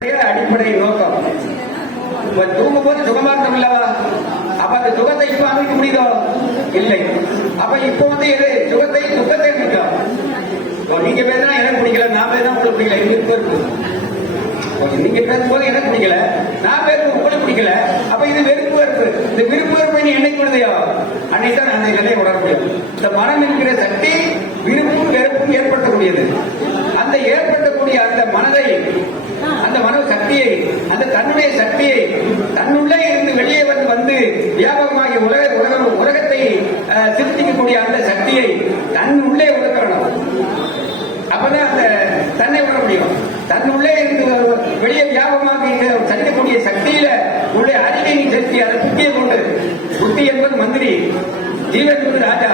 அடிப்படை நோக்கம். இப்ப தூங்கும் போது சுகமா இருக்கும் இல்லவா அப்ப அந்த சுகத்தை இப்ப அமைக்க முடியுதோ? இல்லை. அப்ப இப்ப வந்து எது? சுகத்தை துக்கத்தை அமைக்கும் நீங்க பேசினா எனக்கு பிடிக்கல நான் பேசினா உங்களுக்கு பிடிக்கல. இது இருப்பு நீங்க பேசும்போது எனக்கு பிடிக்கல நான் பேசும்போது உங்களுக்கு பிடிக்கல. அப்ப இது வெறுப்பு வெறுப்பு. இந்த விருப்பு வெறுப்பை நீ என்னைக்கு விடுதையோ அன்னைக்கு தான் அந்த நிலையை உணர முடியும். இந்த மனம் என்கிற சக்தி விருப்பும் வெறுப்பும் ஏற்படுத்தக்கூடியது. அந்த ஏற்படுத்தக்கூடிய அந்த மனதை அந்த மன சக்தியை அந்த தன்னுடைய சக்தியை தன்னுள்ளே இருந்து வெளியே வந்து வந்து வியாபகமாகி உலக உலகம் உலகத்தை திருத்திக்கக்கூடிய சிருஷ்டிக்கக்கூடிய அந்த சக்தியை தன் உள்ளே உணர்த்தணும். அப்பதான் அந்த தன்னை உணர முடியும். தன் உள்ளே இருந்து வெளியே வியாபகமாக சந்திக்கக்கூடிய சக்தியில உள்ளே அறிவை சக்தி செலுத்தி அதை புத்தியை கொண்டு. புத்தி என்பது மந்திரி ஜீவன் என்பது ராஜா.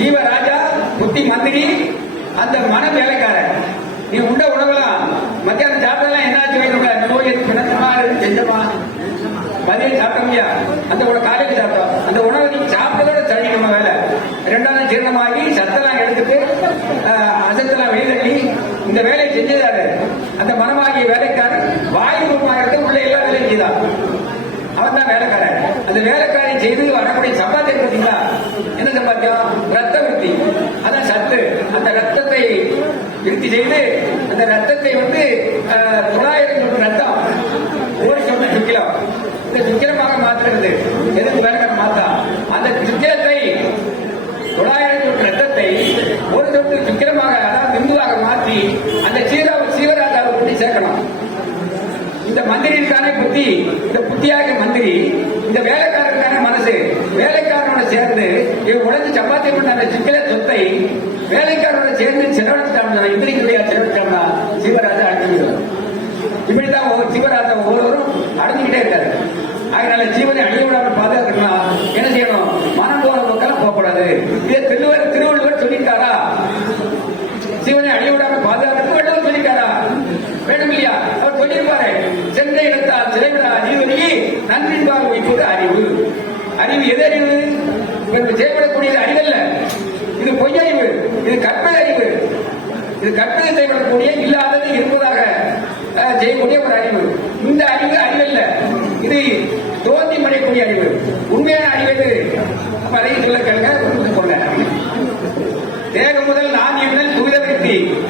ஜீவ ராஜா புத்தி மந்திரி அந்த மன வேலைக்காரன் நீ உண்ட உணவுலாம் மத்தியானம் சாப்பிட்டதெல்லாம் என்ன ஆச்சு வைக்கல நோய் பிணத்தமா செஞ்சமா மதியம் சாப்பிட்டோம்யா அந்த உணவு காலையில் சாப்பிட்டோம் அந்த உணவை நீ சாப்பிட்டதோட சரி நம்ம வேலை ரெண்டாவது ஜீரணமாகி சத்தெல்லாம் எடுத்துட்டு அசத்தெல்லாம் வெளிதள்ளி இந்த வேலையை செஞ்சதாரு அந்த மனமாகிய வேலைக்காரன் வாயு ரூபாயிரத்தை உள்ள எல்லா வேலையும் செய்தான் அவன் தான் வேலைக்காரன் அந்த வேலைக்காரன் செய்து வரக்கூடிய சம்பாத்தியம் பார்த்தீங்களா என்ன சம்பாத்தியம் ரத்த விருத்தி அதான் சத்து அந்த ரத்தத்தை விருத்தி செய்து அந்த ரத்தத்தை வந்து தொள்ளாயிரம் ரத்தம். ஒரு சொன்ன சுக்கிலம். இந்த சுக்கிரமாக மாற்றுறது எதுக்கு வேற மாத்தா அந்த சுக்கிரத்தை தொள்ளாயிரம் லிட்டர் ரத்தத்தை ஒரு சொட்டு சுக்கிரமாக அதாவது பிந்துவாக மாற்றி அந்த சீரா சீவராஜாவை கொண்டு சேர்க்கணும். இந்த மந்திரிக்கான புத்தி இந்த புத்தியாக மந்திரி இந்த வேலைக்காரருக்கான மனசு வேலைக்காரனோட சேர்ந்து இவன் உழைந்து சப்பாத்தி பண்ண அந்த சிக்கல சொத்தை வேலைக்காரனோட சேர்ந்து செலவழிச்சிட்டாங்க இப்படிதான் ஒவ்வொரு சிவராஜா ஒவ்வொருவரும் அடைஞ்சுக்கிட்டே இருக்காரு. அதனால ஜீவனை அழிய விடாம பாதுகாக்கணும்னா என்ன செய்யணும்? மனம் போற பக்கம் போகக்கூடாது. இதே திருவள்ளுவர் திருவள்ளுவர் சொல்லியிருக்காரா ஜீவனை அழிய விடாமல் பாதுகாக்கணும் வேண்டும் சொல்லியிருக்காரா வேணும் இல்லையா? அவர் சொல்லியிருப்பாரு சென்ற இடத்தால் சிறைவிட அறிவுரையே நன்றின்பாக வைப்பது அறிவு. அறிவு எது அறிவு? இவருக்கு செய்யப்படக்கூடியது அறிவல்ல. இது பொய்யறிவு. இது கற்பனை அறிவு. இது கற்பனை செய்யப்படக்கூடிய இல்லாதது இருப்பதாக செய்யக்கூடிய ஒரு அறிவு. இந்த அறிவு அறிவல்ல. இது